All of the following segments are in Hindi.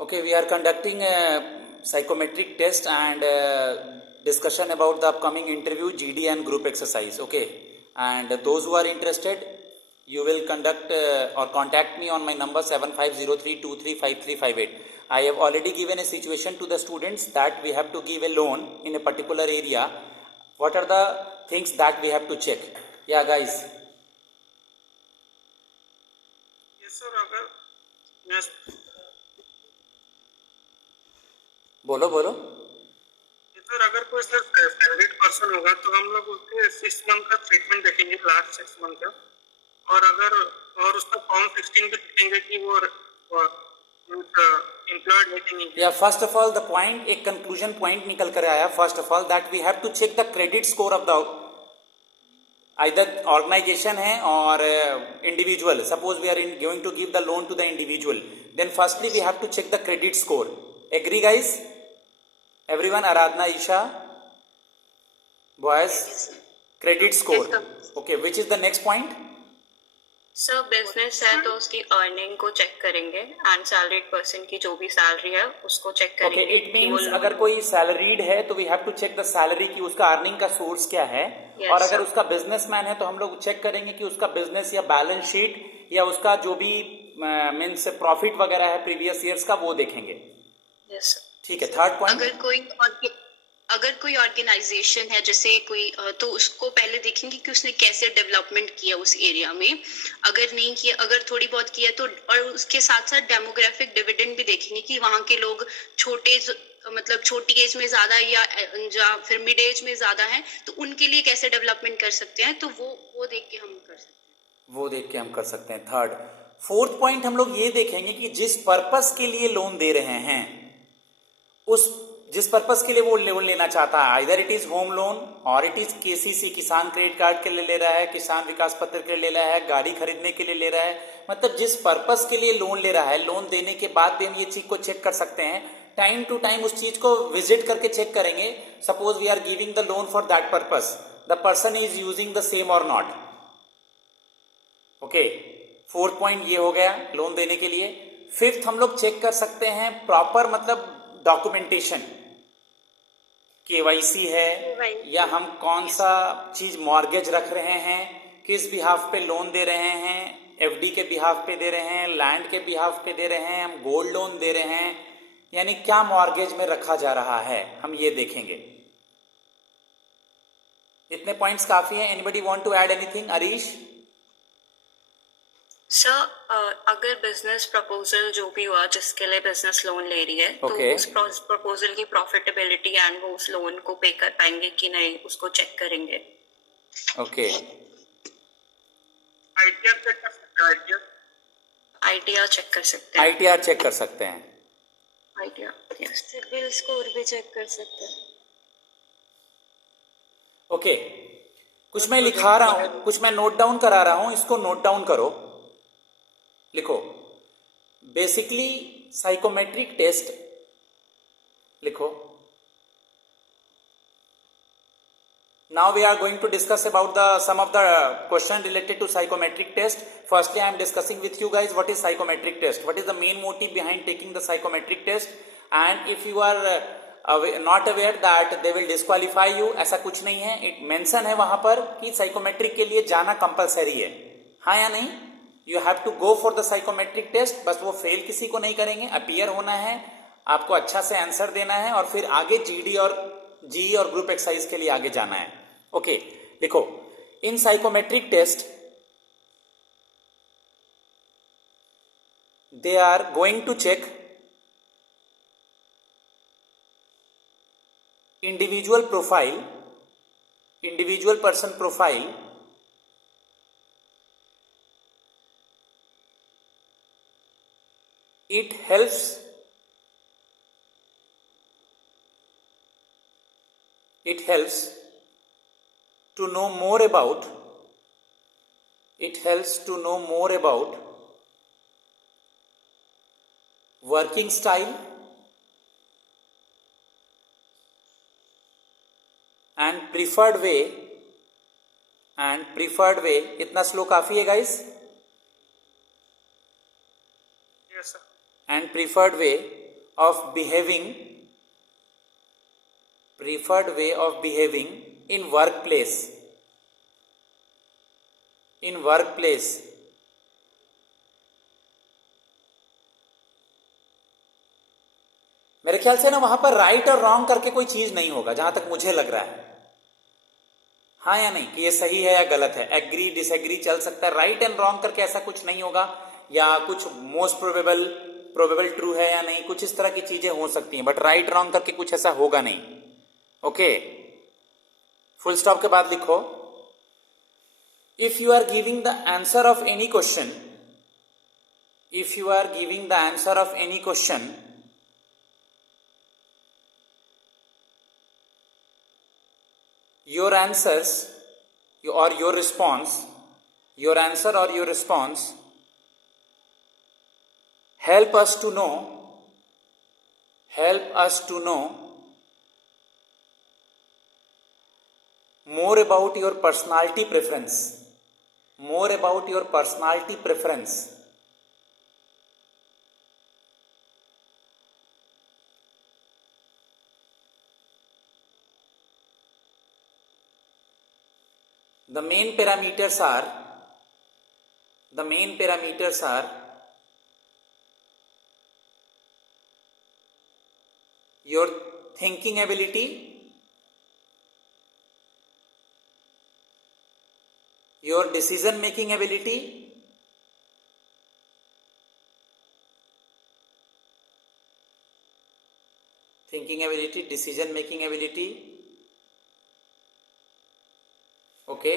Okay, we are conducting a psychometric test and discussion about the upcoming interview, GD and group exercise. Okay, and those who are interested, you will conduct or contact me on my number 7503235358. I have already given a situation to the students that we have to give a loan in a particular area. What are the things that we have to check? Yeah, guys. Yes, sir. अगर yes, बोलो बोलो. सर अगर कोई सर सैलरीड पर्सन होगा तो हम लोग उसके 6 मंथ का ट्रीटमेंट देखेंगे, लास्ट 6 मंथ का, और अगर और उसका फॉर्म 16 भी देखेंगे कि वो एम्प्लॉयड है कि नहीं. Yeah, first of all, the point, एक conclusion point निकल कर आया. First of all, that we have to check the credit score of the either organization है और individual. Suppose we are going to give the loan to the individual. Then firstly, we have to check the credit score. Agree, guys? Everyone, Aradhana, Isha, boys, credit score. Okay, which is the next point? Sir business है तो उसकी अर्निंग को चेक करेंगे एंड सैलरीड पर्सन की जो भी सैलरी है उसको चेक करेंगे. Okay, it means अगर कोई सैलरीड है तो we have to check the salary की उसका अर्निंग का सोर्स क्या है. Yes, और अगर sir. उसका बिजनेसमैन है तो हम लोग चेक करेंगे कि उसका बिजनेस या बैलेंस शीट या उसका जो भी मीन्स प्रॉफिट वगैरह है प्रीवियस ईयर्स का वो देखेंगे. Yes sir. ठीक है. थर्ड पॉइंट, अगर कोई ऑर्गेनाइजेशन है जैसे कोई तो उसको पहले देखेंगे कि उसने कैसे डेवलपमेंट किया उस एरिया में. अगर नहीं किया, अगर थोड़ी बहुत किया तो, और उसके साथ साथ डेमोग्राफिक डिविडेंड भी देखेंगे कि वहाँ के लोग मतलब छोटी एज में ज्यादा या फिर मिड एज में ज्यादा है तो उनके लिए कैसे डेवलपमेंट कर सकते हैं, तो वो देख के हम कर सकते हैं. वो देख के हम कर सकते हैं. थर्ड, फोर्थ पॉइंट हम लोग ये देखेंगे कि जिस पर्पस के लिए लोन दे रहे हैं उस जिस पर्पस के लिए वो लोन लेना चाहता है, either it is home loan और इट इज केसीसी, किसान क्रेडिट कार्ड के लिए ले रहा है, किसान विकास पत्र के लिए ले रहा है, गाड़ी खरीदने के लिए ले रहा है, मतलब जिस पर्पस के लिए लोन ले रहा है, लोन देने के बाद भी हम ये चीज को चेक कर सकते हैं. टाइम टू टाइम उस चीज को विजिट करके चेक करेंगे. Suppose we are giving the loan for that purpose, the person is using the same or not. Okay, fourth point ये हो गया लोन देने के लिए. फिफ्थ, हम लोग चेक कर सकते हैं प्रॉपर मतलब डॉक्यूमेंटेशन, केवाईसी है या हम कौन सा चीज मॉर्गेज रख रहे हैं, किस बिहाफ पे लोन दे रहे हैं, एफडी के बिहाफ पे दे रहे हैं, लैंड के बिहाफ पे दे रहे हैं, हम गोल्ड लोन दे रहे हैं, यानी क्या मॉर्गेज में रखा जा रहा है, हम ये देखेंगे. इतने पॉइंट्स काफी हैं. Anybody want to add anything? Arish. Sir अगर बिजनेस प्रपोजल जो भी हुआ जिसके लिए बिजनेस लोन ले रही है Okay. तो उस प्रपोजल की प्रॉफिटेबिलिटी एंड वो उस लोन को पे कर पाएंगे कि नहीं उसको चेक करेंगे. ओके, आईटीआर चेक कर सकते हैं. आईटीआर चेक कर सकते हैं. आईटीआर चेक कर सकते हैं. ITR, yes. सिबिल स्कोर भी चेक कर सकते हैं. ओके, कुछ मैं लिखा रहा हूं, कुछ मैं नोट डाउन करा रहा हूं, इसको नोट डाउन करो, लिखो. बेसिकली साइकोमेट्रिक टेस्ट लिखो. Now we are going to discuss about some of the question related to psychometric test. Firstly, I am discussing with you guys what is psychometric test, what is the main motive behind taking the psychometric test, and if you are not aware that they will disqualify you, ऐसा कुछ नहीं है. It mention है वहां पर कि psychometric के लिए जाना कंपलसरी है, हाँ या नहीं. You have to go for the psychometric test. बस वो फेल किसी को नहीं करेंगे, अपीयर होना है, आपको अच्छा से आंसर देना है और फिर आगे जीडी और जी और ग्रुप एक्सरसाइज के लिए आगे जाना है. ओके, लिखो. In psychometric test they are going to check individual profile, individual person profile, it helps to know more about working style and preferred way. इतना स्लो काफी है guys. Yes, sir. And preferred way of behaving, preferred way of behaving in workplace, in workplace. मेरे ख्याल से ना वहां पर राइट और रॉन्ग करके कोई चीज नहीं होगा, जहां तक मुझे लग रहा है। हाँ या नहीं कि ये सही है या गलत है, एग्री डिसएग्री चल सकता है, राइट एंड रॉन्ग करके ऐसा कुछ नहीं होगा, या कुछ मोस्ट प्रोबेबल प्रोबेबल ट्रू है या नहीं, कुछ इस तरह की चीजें हो सकती हैं, बट राइट रॉन्ग करके कुछ ऐसा होगा नहीं। ओके, फुल स्टॉप के बाद लिखो, if you are giving the answer of any question, if you are giving the answer of any question, your answers or your response, your answer or your response help us to know more about your personality preference, more about your personality preference. The main parameters are your thinking ability, your decision making ability, thinking ability, decision making ability. Okay,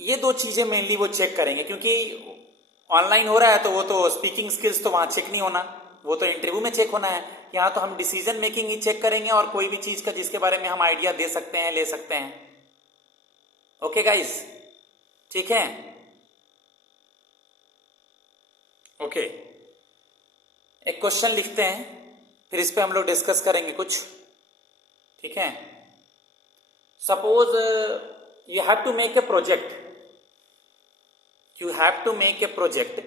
ये दो चीजें मेनली वो चेक करेंगे, क्योंकि ऑनलाइन हो रहा है तो वो तो स्पीकिंग स्किल्स तो वहां चेक नहीं होना, वो तो इंटरव्यू में चेक होना है। यहाँ तो हम डिसीजन मेकिंग ही चेक करेंगे और कोई भी चीज का जिसके बारे में हम आइडिया दे सकते हैं, ले सकते हैं। ओके गाइस, ठीक है? ओके, एक क्वेश्चन लिखते हैं, फिर इस पे हम लोग डिस्कस करेंगे कुछ, ठीक है? Suppose you have to make a project, you have to make a project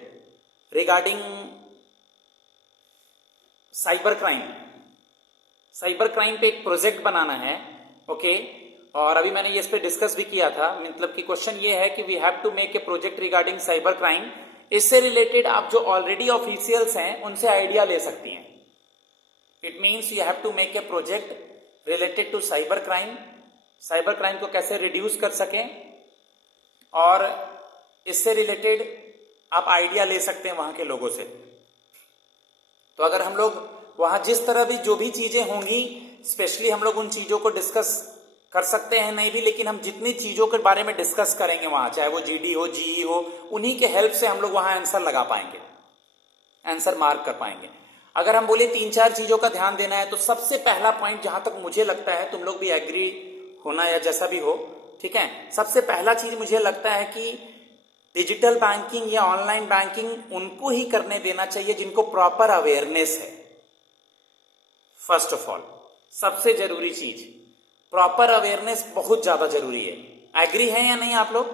regarding cyber crime पे एक प्रोजेक्ट बनाना है। ओके, और अभी मैंने ये इस पे डिस्कस भी किया था, मतलब कि क्वेश्चन ये है कि we have to make a project regarding cyber crime. इससे रिलेटेड आप जो ऑलरेडी ऑफिशियल्स हैं उनसे आइडिया ले सकती हैं। It means you have to make a project related to cyber crime, cyber crime को कैसे रिड्यूस कर सकें, और इससे रिलेटेड आप आइडिया ले सकते हैं वहां के लोगों से। तो अगर हम लोग वहां जिस तरह भी जो भी चीजें होंगी, स्पेशली हम लोग उन चीजों को डिस्कस कर सकते हैं नहीं भी, लेकिन हम जितनी चीजों के बारे में डिस्कस करेंगे वहां, चाहे वो जीडी हो, जीई हो, उन्हीं के हेल्प से हम लोग वहां आंसर लगा पाएंगे, आंसर मार्क कर पाएंगे। अगर हम बोले 3-4 चीजों का ध्यान देना है, तो सबसे पहला पॉइंट जहां तक मुझे लगता है, तुम लोग भी एग्री होना या जैसा भी हो, ठीक है, सबसे पहला चीज मुझे लगता है कि डिजिटल बैंकिंग या ऑनलाइन बैंकिंग उनको ही करने देना चाहिए जिनको प्रॉपर अवेयरनेस है। फर्स्ट ऑफ ऑल, सबसे जरूरी चीज प्रॉपर अवेयरनेस बहुत ज्यादा जरूरी है। एग्री है या नहीं आप लोग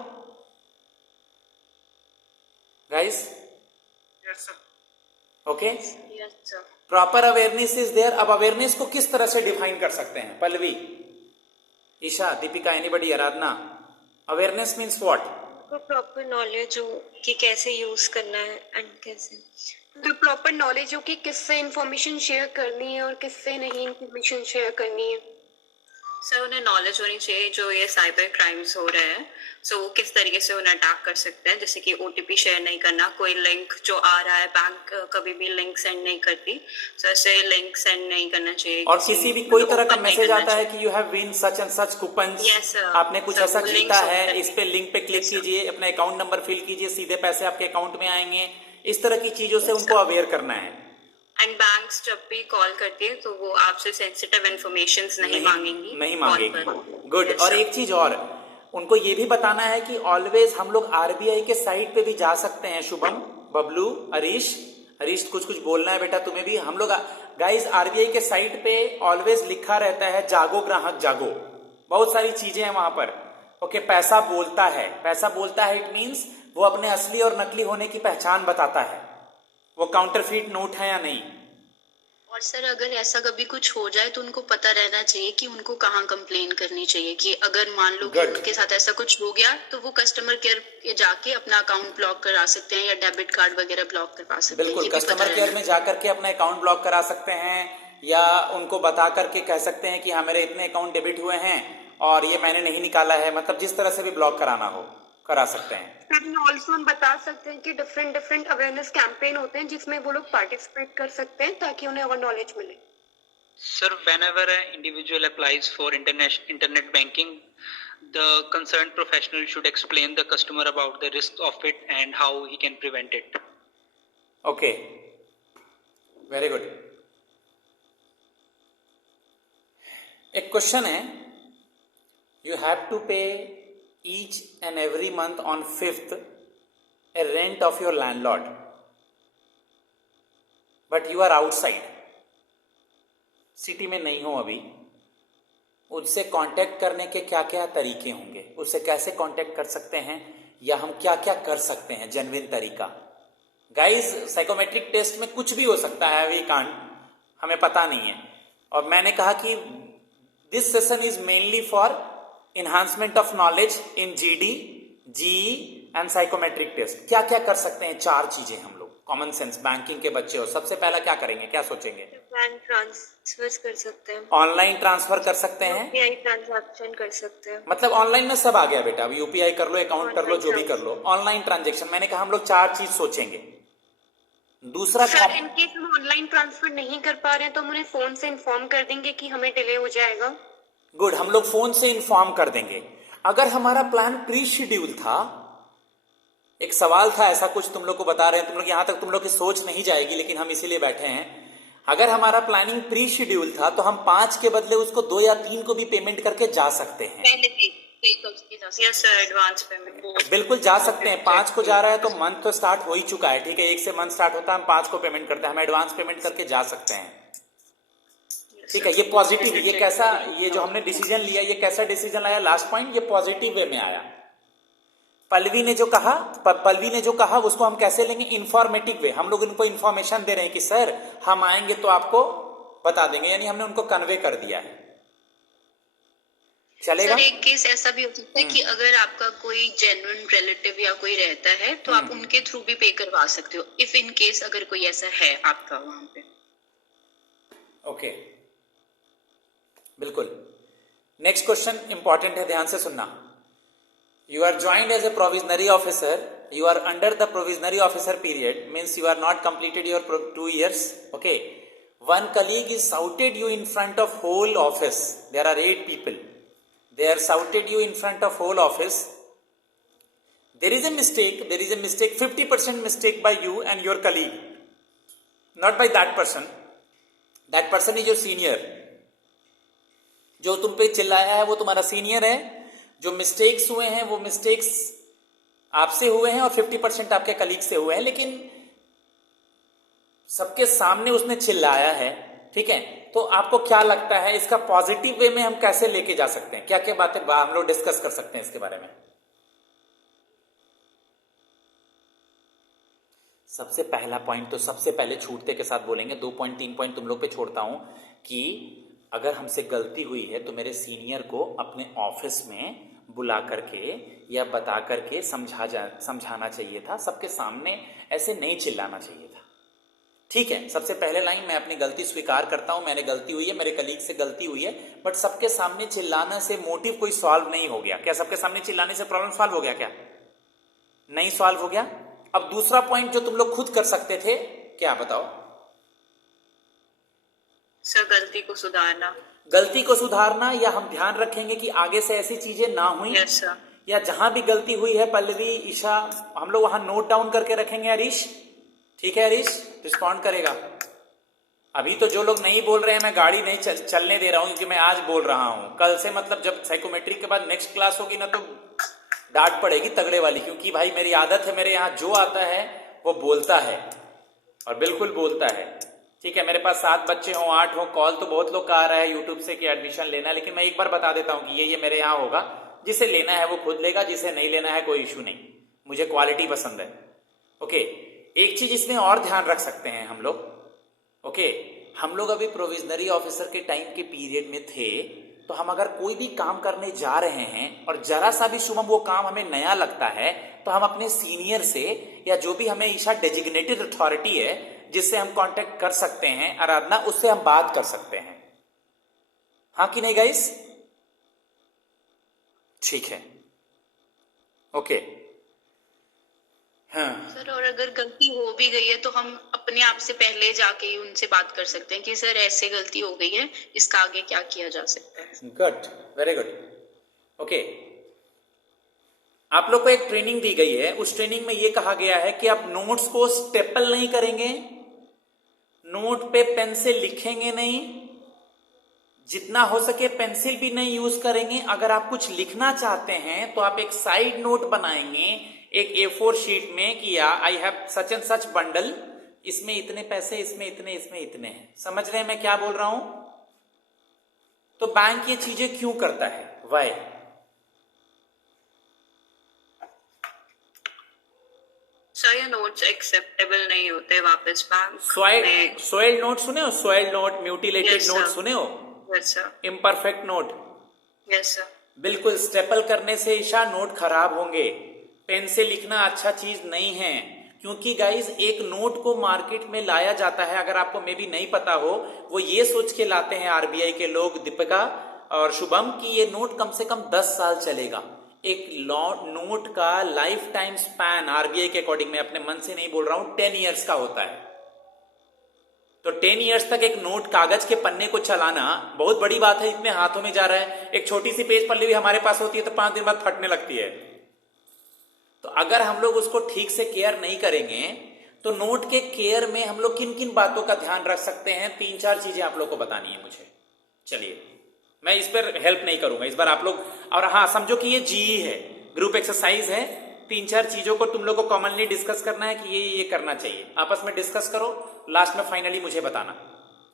guys? Yes sir. Okay, yes sir. Proper awareness is there. अब अवेयरनेस को किस तरह से डिफाइन कर सकते हैं? Pallavi, Isha, Deepika, anybody, Aradhana, awareness means what? को प्रॉपर नॉलेज हो कि कैसे यूज करना है एंड कैसे, तो प्रॉपर नॉलेज हो कि किससे इंफॉर्मेशन शेयर करनी है और किससे नहीं इंफॉर्मेशन शेयर करनी है। सर उन्हें नॉलेज होनी चाहिए जो ये साइबर क्राइम्स हो रहे हैं, सो वो किस तरीके से उन्हें अटैक कर सकते हैं, जैसे कि ओटीपी शेयर नहीं करना, कोई लिंक जो आ रहा है, बैंक कभी भी लिंक सेंड नहीं करती, सो ऐसे लिंक सेंड नहीं करना चाहिए। और किसी भी कोई तरह का मैसेज आता है कि you have win such and such coupon, आपने कुछ ऐसा जीता है, इस पे लिंक पे क्लिक कीजिए, अपना अकाउंट नंबर फिल कीजिए, सीधे पैसे आपके अकाउंट में आएंगे, इस तरह की चीजों से उनको अवेयर करना है। एंड बैंक्स जब भी कॉल करती है तो वो आपसे सेंसिटिव इन्फॉर्मेशन नहीं मांगेंगी, नहीं मांगेगी। गुड। और एक चीज और, उनको ये भी बताना है कि ऑलवेज हम लोग आरबीआई के साइट पे भी जा सकते हैं। शुभम, बबलू, हरीश कुछ बोलना है बेटा तुम्हें भी। हम लोग गाइस आरबीआई के साइट पे ऑलवेज लिखा रहता है जागो ग्राहक जागो, बहुत सारी चीजें हैं वहां पर। ओके, पैसा बोलता है, पैसा बोलता है, इट मीन्स वो अपने असली और नकली होने की पहचान बताता है, वो काउंटरफीट नोट है या नहीं। और सर अगर ऐसा कभी कुछ हो जाए तो उनको पता रहना चाहिए कि उनको कहाँ कंप्लेन करनी चाहिए, कि अगर मान लो कि Good. उनके साथ ऐसा कुछ हो गया तो वो कस्टमर केयर के जाके अपना अकाउंट ब्लॉक करा सकते हैं या डेबिट कार्ड वगैरह ब्लॉक करवा सकते हैं। बिल्कुल, ये भी पता कस्टमर केयर रहना। में जाकर के अपना अकाउंट ब्लॉक करा सकते हैं या उनको बता करके कह सकते हैं कि हाँ मेरे इतने अकाउंट डेबिट हुए हैं और ये मैंने नहीं निकाला है, मतलब जिस तरह से भी ब्लॉक कराना हो करा सकते हैं। सर ऑल्सो हम बता सकते हैं कि डिफरेंट अवेयरनेस कैंपेन होते हैं जिसमें वो लोग पार्टिसिपेट कर सकते हैं ताकि उन्हें और नॉलेज मिले। Sir, whenever an individual applies for internet banking, the concerned professional should explain the customer about the risks of it and how he can prevent it. Okay, very good. एक क्वेश्चन है, you have to pay each and every month on 5th a rent of your landlord, but you are outside, city में नहीं हो अभी, उससे कांटेक्ट करने के क्या क्या तरीके होंगे, उससे कैसे कांटेक्ट कर सकते हैं या हम क्या क्या कर सकते हैं जेन्युइन तरीका। गाइस, साइकोमेट्रिक टेस्ट में कुछ भी हो सकता है, वी कांट, हमें पता नहीं है। और मैंने कहा कि this session is mainly for enhancement of knowledge in GD, GE and psychometric test. क्या क्या कर सकते हैं, 4 चीजें हम लोग, कॉमन सेंस, बैंकिंग के बच्चे हो, सबसे पहला क्या करेंगे, क्या सोचेंगे? बैंक ट्रांसफर कर सकते हैं, ऑनलाइन ट्रांसफर कर सकते हैं, यूपीआई ट्रांजैक्शन कर सकते हैं। मतलब ऑनलाइन में सब आ गया बेटा, अब यूपीआई कर लो, अकाउंट कर लो, जो भी कर लो, ऑनलाइन ट्रांजेक्शन। मैंने कहा हम लोग 4 चीज सोचेंगे। दूसरा सर इनकेस हम ऑनलाइन ट्रांसफर नहीं कर पा रहे हैं तो हम उन्हें फोन से इन्फॉर्म कर देंगे कि हमें डिले हो जाएगा। गुड, हम लोग फोन से इन्फॉर्म कर देंगे। अगर हमारा प्लान प्री शेड्यूल था, एक सवाल था ऐसा कुछ तुम लोग को बता रहे हैं, तुम लोग यहां तक तुम लोग की सोच नहीं जाएगी, लेकिन हम इसीलिए बैठे हैं। अगर हमारा प्लानिंग प्री शेड्यूल था तो हम 5 के बदले उसको 2 या 3 को भी पेमेंट करके जा सकते हैं। पहले पे करके जा सकते हैं। Yes sir, advance payment. बिल्कुल जा सकते हैं। 5 को जा रहा है तो मंथ तो स्टार्ट हो ही चुका है, ठीक है, 1 से मंथ स्टार्ट होता है, हम 5 को पेमेंट करते हैं, हम एडवांस पेमेंट करके जा सकते हैं, ठीक है। ये पॉजिटिव, ये कैसा, ये जो हमने डिसीजन लिया, ये कैसा डिसीजन लाया, लास्ट पॉइंट, ये पॉजिटिव वे में आया। पल्लवी ने जो कहा उसको हम कैसे लेंगे, इंफॉर्मेटिव वे। हम लोग उनको इंफॉर्मेशन दे रहे हैं कि सर हम आएंगे तो आपको बता देंगे, यानी हमने उनको कन्वे कर दिया है। चलेगा? सर एक केस ऐसा भी हो सकता है कि अगर आपका कोई जेन्युइन रिलेटिव या कोई रहता है तो आप उनके थ्रू भी पे करवा सकते हो, इफ इन केस अगर कोई ऐसा है आपका वहां पे। ओके, बिल्कुल। नेक्स्ट क्वेश्चन इंपॉर्टेंट है, ध्यान से सुनना। You are joined as a provisionary officer. You are under the provisionary officer period. Means you are not completed your 2 years. Okay. One colleague is shouted you in front of whole office. There are 8 people. They are shouted you in front of whole office. There is a mistake. 50% mistake by you and your colleague. Not by that person. That person is your senior. जो तुम पे चिल्लाया है वो तुम्हारा सीनियर है। जो मिस्टेक्स हुए हैं वो मिस्टेक्स आपसे हुए हैं और 50% आपके कलीग से हुए हैं, लेकिन सबके सामने उसने चिल्लाया है, ठीक है। तो आपको क्या लगता है इसका पॉजिटिव वे में हम कैसे लेके जा सकते हैं, क्या क्या बातें हम लोग डिस्कस कर सकते हैं इसके बारे में? सबसे पहला पॉइंट तो सबसे पहले छूटते के साथ बोलेंगे, 2 पॉइंट 3 पॉइंट तुम लोग पे छोड़ता हूं कि अगर हमसे गलती हुई है तो मेरे सीनियर को अपने ऑफिस में बुला करके या बता करके समझाना चाहिए था, सबके सामने ऐसे नहीं चिल्लाना चाहिए था, ठीक है। सबसे पहले लाइन, मैं अपनी गलती स्वीकार करता हूं, मैंने गलती हुई है, मेरे कलीग से गलती हुई है, बट सबके सामने चिल्लाने से मोटिव कोई सॉल्व नहीं हो गया। क्या सबके सामने चिल्लाने से प्रॉब्लम सॉल्व हो गया? क्या नहीं सॉल्व हो गया? अब दूसरा पॉइंट जो तुम लोग खुद कर सकते थे, क्या बताओ? सर गलती को सुधारना, या हम ध्यान रखेंगे कि आगे से ऐसी चीजें ना हुई। Yes sir. या जहां भी गलती हुई है, पल्लवी, ईशा, हम लोग वहां नोट डाउन करके रखेंगे। हरीश, ठीक है, हरीश रिस्पॉन्ड करेगा। अभी तो जो लोग नहीं बोल रहे हैं मैं गाड़ी नहीं चलने दे रहा हूं, क्योंकि मैं आज बोल रहा हूं। कल से मतलब जब साइकोमेट्रिक के बाद नेक्स्ट क्लास होगी ना, तो डांट पड़ेगी तगड़े वाली, क्योंकि भाई मेरी आदत है, मेरे यहाँ जो आता है वो बोलता है, और बिल्कुल बोलता है, ठीक है। मेरे पास 7 बच्चे हों, 8 हों, कॉल तो बहुत लोग का आ रहा है यूट्यूब से कि एडमिशन लेना है, लेकिन मैं एक बार बता देता हूं कि ये मेरे यहाँ होगा, जिसे लेना है वो खुद लेगा, जिसे नहीं लेना है कोई इशू नहीं, मुझे क्वालिटी पसंद है। ओके, एक चीज इसमें और ध्यान रख सकते हैं हम लोग। ओके, हम लोग अभी प्रोविजनरी ऑफिसर के टाइम के पीरियड में थे, तो हम अगर कोई भी काम करने जा रहे हैं और जरा सा भी शुभम वो काम हमें नया लगता है, तो हम अपने सीनियर से या जो भी हमें ईशा डेजिग्नेटेड अथॉरिटी है जिससे हम कांटेक्ट कर सकते हैं, आराधना, उससे हम बात कर सकते हैं। हाँ कि नहीं गाइस? ठीक है, ओके। हाँ सर, और अगर गलती हो भी गई है तो हम अपने आप से पहले जाके ही उनसे बात कर सकते हैं कि सर ऐसे गलती हो गई है, इसका आगे क्या किया जा सकता है। Good, very good, okay. आप लोग को एक ट्रेनिंग दी गई है, उस ट्रेनिंग में यह कहा गया है कि आप नोट्स को स्टेपल नहीं करेंगे, नोट पे पेन से लिखेंगे नहीं, जितना हो सके पेंसिल भी नहीं यूज करेंगे। अगर आप कुछ लिखना चाहते हैं तो आप एक साइड नोट बनाएंगे एक A4 शीट में कि I have such and such bundle, इसमें इतने पैसे, इसमें इतने, इसमें इतने हैं। समझ रहे हैं मैं क्या बोल रहा हूं? तो बैंक ये चीजें क्यों करता है? वाई? सर ये नोट्स एक्सेप्टेबल नहीं होते वापस बैंक सोइल्ड नोट सुने हो? सोइल्ड note, mutilated Yes, note sir. सुने हो? Yes sir, imperfect note, yes sir. बिल्कुल स्टेपल करने से ईशा नोट खराब होंगे। पेन से लिखना अच्छा चीज नहीं है, क्योंकि गाइज एक नोट को मार्केट में लाया जाता है, अगर आपको मे भी नहीं पता हो, वो ये सोच के लाते हैं आरबीआई के लोग, दीपिका और शुभम, कि ये नोट कम से कम 10 साल चलेगा। एक नोट का लाइफ टाइम स्पैन आरबीआई के अकॉर्डिंग, मैं अपने मन से नहीं बोल रहा हूं, 10 ईयर्स का होता है। तो 10 ईयर्स तक एक नोट, कागज के पन्ने को चलाना बहुत बड़ी बात है, इतने हाथों में जा रहा है। एक छोटी सी पेज पल्ली भी हमारे पास होती है तो 5 दिन बाद फटने लगती है। तो अगर हम लोग उसको ठीक से केयर नहीं करेंगे, तो नोट के केयर में हम लोग किन किन बातों का ध्यान रख सकते हैं, 3-4 चीजें आप लोग को बतानी है मुझे। चलिए, मैं इस पर हेल्प नहीं करूंगा इस बार आप लोग, और हाँ समझो कि ये जीई है, ग्रुप एक्सरसाइज है। 3-4 चीजों को तुम लोग को कॉमनली डिस्कस करना है कि ये करना चाहिए। आपस में डिस्कस करो, लास्ट में फाइनली मुझे बताना।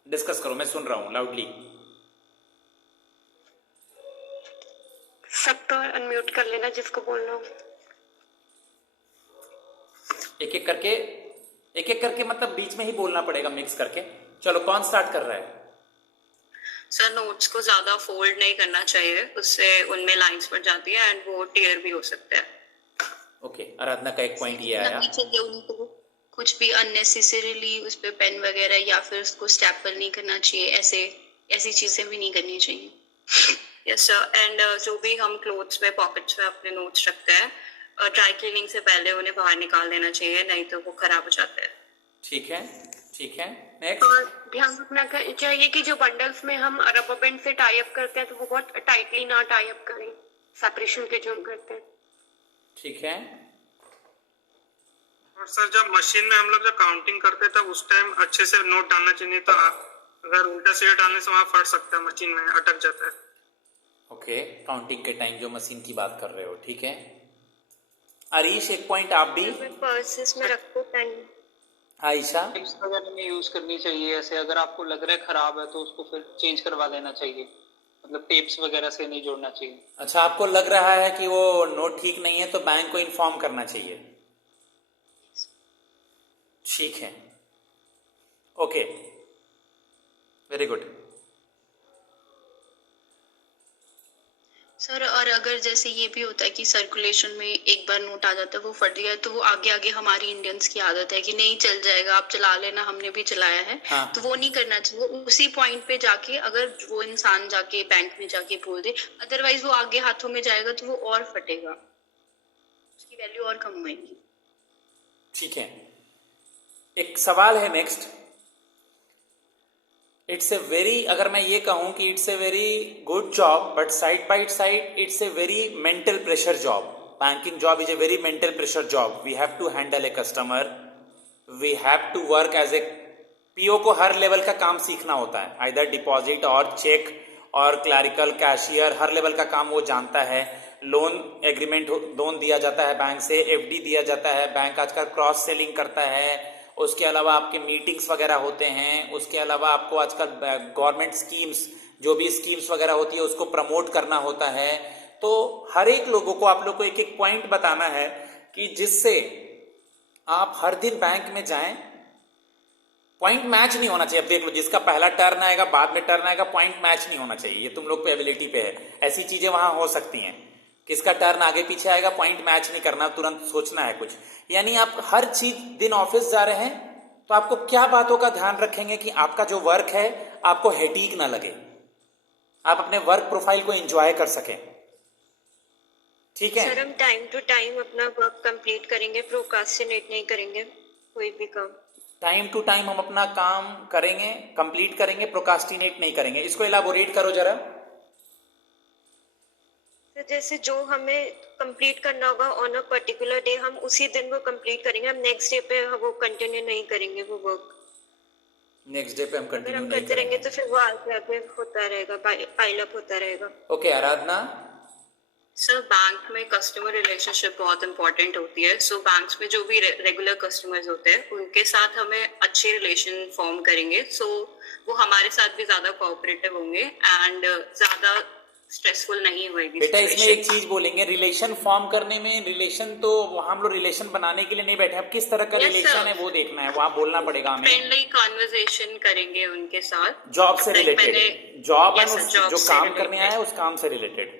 डिस्कस करो, मैं सुन रहा हूं लाउडली। सबको अनम्यूट कर लेना जिसको बोलना हो। एक एक करके मतलब बीच में ही बोलना पड़ेगा, मिक्स करके। चलो, कौन स्टार्ट कर रहा है? सर नोट्स को ज्यादा फोल्ड नहीं करना चाहिए, उससे उनमें लाइंस पड़ जाती है एंड वो टीयर भी हो सकते हैं। ओके, आराधना का एक पॉइंट ये आया। उनको कुछ भी अननेसेसरीली उस पे पेन वगैरह या फिर उसको स्टेपल नहीं करना चाहिए, ऐसी चीजें भी नहीं करनी चाहिए। यस सर, एंड जो भी हम क्लोथ्स में पॉकेट्स में अपने नोट्स रखते हैं, ड्राई क्लीनिंग से पहले उन्हें बाहर निकाल देना चाहिए, नहीं तो वो खराब हो जाते हैं। ठीक है, ठीक है, और नेक्स्ट। ध्यान रखना चाहिए कि जो बंडल्स में हम रबर बैंड से टाई अप करते हैं तो वो बहुत टाइटली ना टाई अप करें, सेपरेशन के जो हम करते हैं। ठीक है। और सर, जब मशीन में हम लोग जब काउंटिंग करते हैं तब उस टाइम अच्छे से नोट डालना चाहिए, तो अगर उल्टा सीधा डालने से वहां फट सकता है, मशीन में अटक जाता है। ओके, काउंटिंग के टाइम जो मशीन की बात कर रहे हो, ठीक है। अरीश, एक पॉइंट आप भी। पर्सेस में रखो पेन। आयशा, टिप्स वगैरह में यूज करनी चाहिए। ऐसे अगर आपको लग रहा है खराब है तो उसको फिर चेंज करवा लेना चाहिए, मतलब टेप्स वगैरह से नहीं जोड़ना चाहिए। अच्छा, आपको लग रहा है कि वो नोट ठीक नहीं है तो बैंक को इन्फॉर्म करना चाहिए। ठीक है, ओके, वेरी गुड। सर, और अगर जैसे ये भी होता है कि सर्कुलेशन में एक बार नोट आ जाता है, वो फट गया, तो वो आगे हमारी इंडियंस की आदत है कि नहीं चल जाएगा, आप चला लेना, हमने भी चलाया है। हाँ। तो वो नहीं करना चाहिए। उसी पॉइंट पे जाके अगर वो इंसान जाके बैंक में जाके बोल दे, अदरवाइज वो आगे हाथों में जाएगा तो वो और फटेगा, उसकी वैल्यू और कम होगी। ठीक है, एक सवाल है नेक्स्ट। इट्स ए वेरी, अगर मैं ये कहूं कि it's a very good job, but side by side it's a very mental pressure job. Banking job is a very mental pressure job. We have to handle a customer, we have to work as a PO को हर लेवल का काम सीखना होता है, either deposit or cheque or clerical, cashier, हर लेवल का काम वो जानता है। लोन एग्रीमेंट लोन दिया जाता है बैंक से, एफडी दिया जाता है, बैंक आजकल क्रॉस सेलिंग करता है। उसके अलावा आपके मीटिंग्स वगैरह होते हैं, उसके अलावा आपको आजकल गवर्नमेंट स्कीम्स, जो भी स्कीम्स वगैरह होती है उसको प्रमोट करना होता है। तो हर एक लोगों को आप लोग को एक एक पॉइंट बताना है कि जिससे आप हर दिन बैंक में जाएं, पॉइंट मैच नहीं होना चाहिए। अब देख लो, जिसका पहला टर्न आएगा बाद में टर्न आएगा, पॉइंट मैच नहीं होना चाहिए। ये तुम लोग पे एबिलिटी पे है, ऐसी चीजें वहां हो सकती हैं। किसका टर्न आगे पीछे आएगा, पॉइंट मैच नहीं करना, तुरंत सोचना है कुछ। यानी आप हर चीज, दिन ऑफिस जा रहे हैं तो आपको क्या बातों का ध्यान रखेंगे कि आपका जो वर्क है आपको हेटीक ना लगे, आप अपने वर्क प्रोफाइल को एंजॉय कर सकें। ठीक है सर, हम टाइम टू टाइम अपना वर्क कंप्लीट करेंगे, प्रोक्रास्टिनेट नहीं करेंगे कोई भी काम। टाइम टू टाइम हम अपना काम करेंगे, कंप्लीट करेंगे, प्रोक्रास्टिनेट नहीं करेंगे। इसको इलाबोरेट करो जरा। तो जैसे जो हमें कंप्लीट करना होगा ऑन अ पर्टिकुलर डे, हम उसी दिन वो कंप्लीट करेंगे, हम नेक्स्ट डे पे वो कंटिन्यू नहीं करेंगे वो वर्क। नेक्स्ट डे पे हम अगर कंटिन्यू हम नहीं करते रहेंगे करेंगे। तो फिर वो आगे आगे होता रहेगा, पाइल अप होता रहेगा। ओके आराधना। सर, बैंक में कस्टमर रिलेशनशिप बहुत इंपॉर्टेंट होती है। सो बैंक्स में जो भी रेगुलर कस्टमर्स होते हैं उनके साथ हमें अच्छे रिलेशन फॉर्म करेंगे। सो वो हमारे साथ भी ज्यादा कोऑपरेटिव होंगे एंड ज्यादा स्ट्रेसफुल नहीं होगी। बेटा इसमें एक चीज बोलेंगे, रिलेशन फॉर्म करने में, रिलेशन तो हम लोग रिलेशन बनाने के लिए नहीं बैठे, अब किस तरह का Yes, रिलेशन sir. है वो देखना है, वहां बोलना पड़ेगा हमें। फ्रेंडली कॉन्वर्सेशन करेंगे उनके साथ, जॉब से Like रिलेटेड, मैंने- जॉब Yes, sir, job जो से काम related. करने आया है उस काम से रिलेटेड।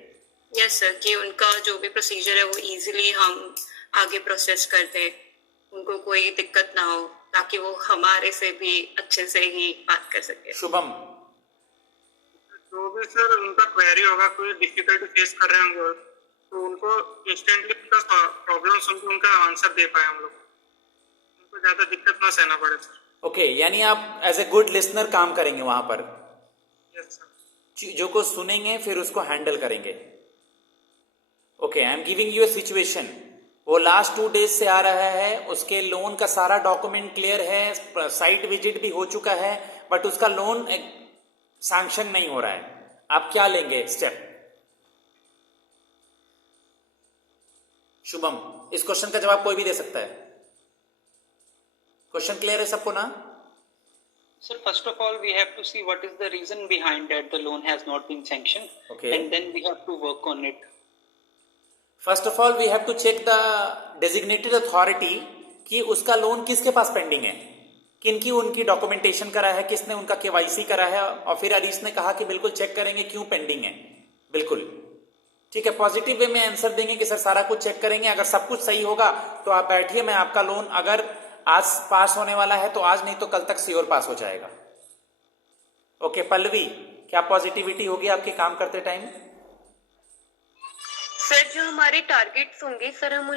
यस सर, कि उनका जो भी प्रोसीजर है वो इजीली हम आगे प्रोसेस कर दे, उनको कोई दिक्कत ना हो, ताकि वो हमारे से भी अच्छे से ही बात कर सके। शुभम। जो भी सर उनका क्वेरी होगा, कोई डिफिकल्टी फेस कर रहे होंगे तो उनको इंस्टेंटली उनका प्रॉब्लम सुन के उनका आंसर दे पाए हम लोग, उनको ज्यादा दिक्कत ना सहना पड़े सर। ओके, यानी आप एज ए गुड लिसनर काम करेंगे वहां पर, यस सर। चीजों को सुनेंगे फिर उसको हैंडल करेंगे। Okay, I am giving U A situation. वो लास्ट 2 डेज से आ रहा है, उसके लोन का सारा डॉक्यूमेंट क्लियर है, साइट विजिट भी हो चुका है, बट उसका लोन सैंक्शन नहीं हो रहा है। आप क्या लेंगे स्टेप? शुभम, इस क्वेश्चन का जवाब कोई भी दे सकता है। क्वेश्चन क्लियर है सबको ना? Sir, first of all, we have to see what is the reason behind that the loan has not been sanctioned, Okay. and then we have to work on it. First of all we have to check the designated authority कि उसका लोन किसके पास पेंडिंग है, किनकी उनकी डॉक्यूमेंटेशन करा है, किसने उनका केवाईसी करा है। और फिर अरीश ने कहा कि बिल्कुल चेक करेंगे क्यों पेंडिंग है। बिल्कुल ठीक है, पॉजिटिव वे में आंसर देंगे कि सर सारा कुछ चेक करेंगे, अगर सब कुछ सही होगा तो आप बैठिए, मैं आपका लोन अगर आज पास होने वाला है तो आज, नहीं तो कल तक श्योर पास हो जाएगा। ओके पल्लवी, क्या पॉजिटिविटी होगी आपके काम करते टाइम? सर, जो हमारे टारगेट्स होंगे सर, हम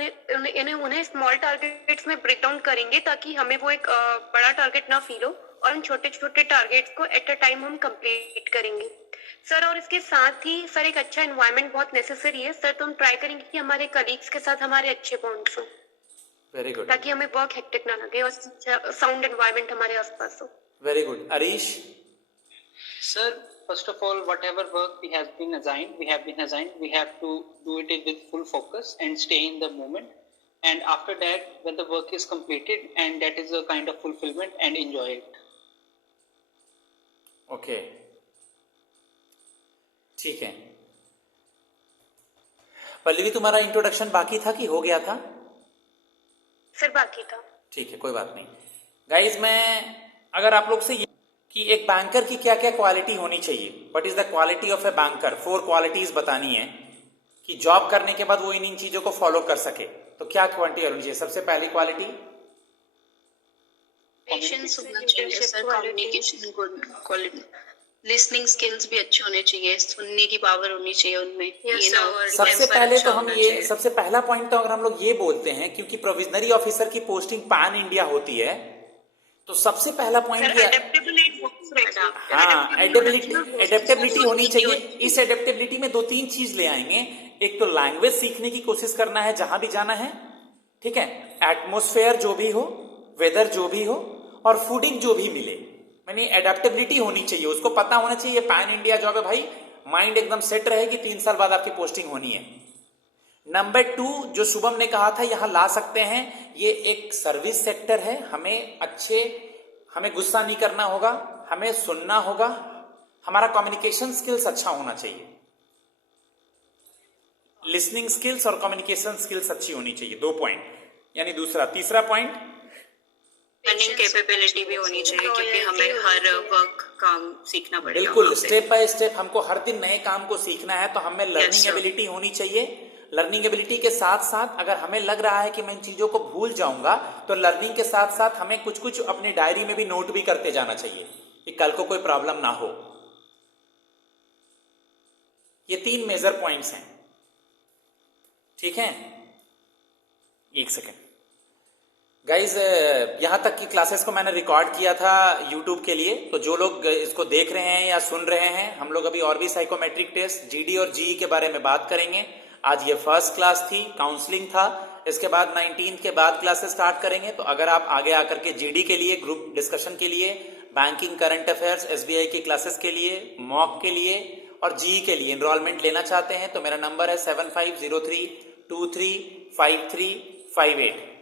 उन्हें स्मॉल टारगेट्स में ब्रेक डाउन करेंगे ताकि हमें वो एक बड़ा टारगेट ना फील हो, और उन छोटे छोटे टारगेट्स को एट अ टाइम हम कंप्लीट करेंगे सर। और इसके साथ ही सर एक अच्छा एनवायरनमेंट बहुत नेसेसरी है सर, तो हम ट्राई करेंगे कि हमारे कलीग्स के साथ हमारे अच्छे बॉन्ड्स हो, वेरी गुड, ताकि हमें वर्क हेक्टिक ना लगे और साउंड एनवायरनमेंट हमारे आसपास हो। Very good. Arish? Sir, first of all, whatever work we have been assigned, we have to do it with full focus and stay in the moment. And after that, when the work is completed, and that is a kind of fulfillment, and enjoy it. Okay ठीक है। पल्लवी, तुम्हारा इंट्रोडक्शन बाकी था कि हो गया था? सर बाकी था। ठीक है, कोई बात नहीं। गाइज, मैं अगर आप लोग से ये कि एक बैंकर की क्या क्या क्वालिटी होनी चाहिए, what is the quality of a banker, 4 qualities बतानी है कि जॉब करने के बाद वो इन चीजों को फॉलो कर सके, तो क्या क्वालिटी होनी चाहिए? सबसे पहली क्वालिटी पेशेंस होना चाहिए sir, communication quality, listening skills भी अच्छे होने चाहिए, सुनने की पावर होनी चाहिए उनमें। Yes, sir, और सबसे temper पहले अच्छा तो हम होना ये चाहिए। सबसे पहला पॉइंट तो अगर हम लोग ये बोलते हैं, क्योंकि प्रोविजनरी ऑफिसर की पोस्टिंग पैन इंडिया होती है, तो सबसे पहला पॉइंट सर ये, हाँ, एडेप्टेबिलिटी होनी चाहिए। इस एडेप्टेबिलिटी में 2-3 चीज ले आएंगे। एक तो लैंग्वेज सीखने की कोशिश करना है जहां भी जाना है, ठीक है, एटमोस्फेयर जो भी हो, वेदर जो भी हो, और फूडिंग जो भी मिले, यानी एडेप्टेबिलिटी होनी चाहिए। उसको पता होना चाहिए पैन इंडिया जॉब है भाई, माइंड एकदम सेट रहे कि 3 साल बाद आपकी पोस्टिंग होनी है। नंबर 2, जो शुभम ने कहा था यहां ला सकते हैं, ये एक सर्विस सेक्टर है, हमें गुस्सा नहीं करना होगा, हमें सुनना होगा, हमारा कम्युनिकेशन स्किल्स अच्छा होना चाहिए। लिसनिंग स्किल्स और कम्युनिकेशन स्किल्स अच्छी होनी चाहिए, 2 पॉइंट। यानी तीसरा पॉइंट लर्निंग कैपेबिलिटी भी होनी चाहिए क्योंकि हमें हर वर्क काम सीखना पड़ेगा। बिल्कुल, वहाँ पे। स्टेप बाय स्टेप हमको हर दिन नए काम को सीखना है, तो हमें लर्निंग sir. एबिलिटी होनी चाहिए। लर्निंग एबिलिटी के साथ साथ अगर हमें लग रहा है कि मैं इन चीजों को भूल जाऊंगा, तो लर्निंग के साथ साथ हमें कुछ कुछ अपनी डायरी में भी नोट भी करते जाना चाहिए कि कल को कोई प्रॉब्लम ना हो। ये 3 मेजर पॉइंट्स हैं, ठीक है। एक सेकेंड गाइज, यहां तक की क्लासेस को मैंने रिकॉर्ड किया था यूट्यूब के लिए, तो जो लोग इसको देख रहे हैं या सुन रहे हैं, हम लोग अभी और भी साइकोमेट्रिक टेस्ट, जीडी और जीई के बारे में बात करेंगे। आज ये फर्स्ट क्लास थी, काउंसलिंग था। इसके बाद 19 के बाद क्लासेस स्टार्ट करेंगे। तो अगर आप आगे आकर के जीडी के लिए, ग्रुप डिस्कशन के लिए, बैंकिंग, करंट अफेयर्स, एसबीआई की क्लासेस के लिए, मॉक के लिए और जीई के लिए एनरोलमेंट लेना चाहते हैं, तो मेरा नंबर है 7503235358।